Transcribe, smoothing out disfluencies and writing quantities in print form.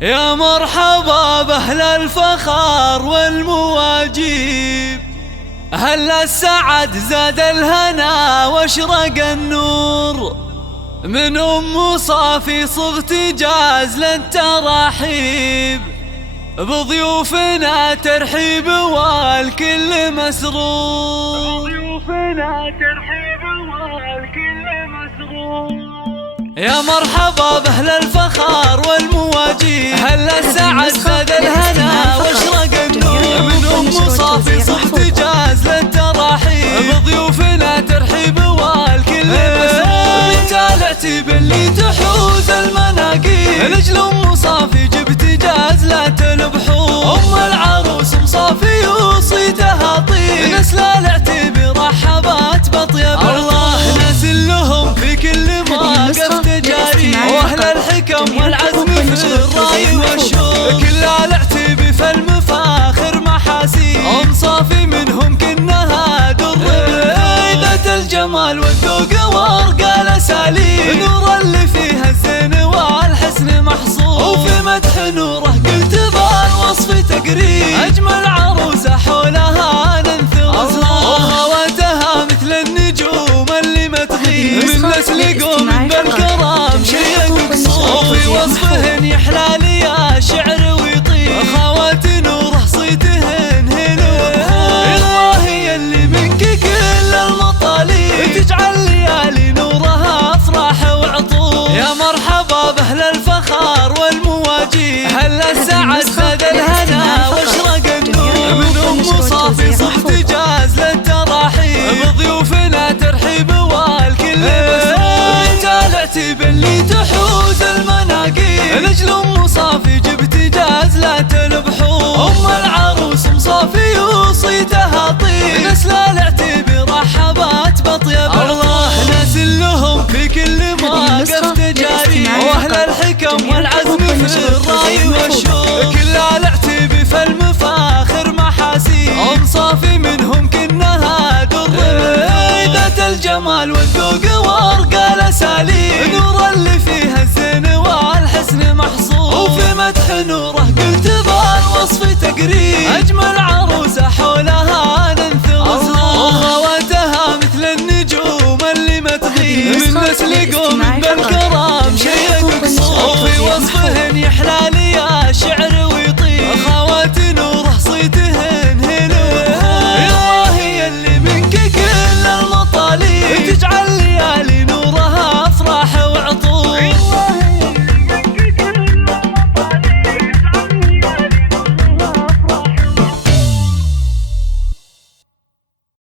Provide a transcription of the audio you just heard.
يا مرحبا بأهل الفخار والمواجيب، أهل السعد زاد الهنا واشرق النور، من أم صافي صغت جاز للتراحيب، بضيوفنا ترحيب والكل مسرور، بضيوفنا ترحيب والكل مسرور. يا مرحبا بأهل الفخار والمواجيب، أهل السعد زاد الهنا واشرق النور، من أم صافي صغت جاز للتراحيب، بضيوفنا ترحيب والكل مسرور. بنت العتيب اللي تحوز المناقيب، لجل أم صافي جبت جاز لا تنبحور، أم العروس أم صافي وصيتها طيب، نسل العتيب رحبات بطيب الله، ناس لهم في كل موقف تجاري، واهل الحكم والعزم في الراي والشوق، كل العتيب في المفاخر محاسيب، أم صافي منهم كنها در ذات الجمال والذوق وارقى الاساليب، نور اللي فيها الزين والحسن محصور، وفي مدح نوره قلت بالوصف تقريب، اجمل عروسه حولها ننثر وخواتها مثل النجوم اللي ما تغيب، من نسل قوم بالكرام شيء مقصور، وفي وصفهن يحلى لي الشعر ويطيب، خوات نوره صيتهن هنا الله هي اللي منك كل المطالب، تجعل ليالي نورها افراح وعطور. يا مرحبا باهل الفخار والمواجيب، اهل السعد زاد الهنا واشرق النور، من ام صافي صغت جاز للتراحيب، بضيوفنا ترحيب والكل مسرور. بنت العتيب اللي تحوز المناقيب، لجل ام صافي جبت جاز لا تنبحور، ام العروس ام صافي وصيتها طيب، نسل العتيب رحبات بطيب الله، ناس لهم في كل موقف تجاري، واهل الحكم والعزم في الراي والشوق، كل العتيب في المفاخر محاسيب، أم صافي من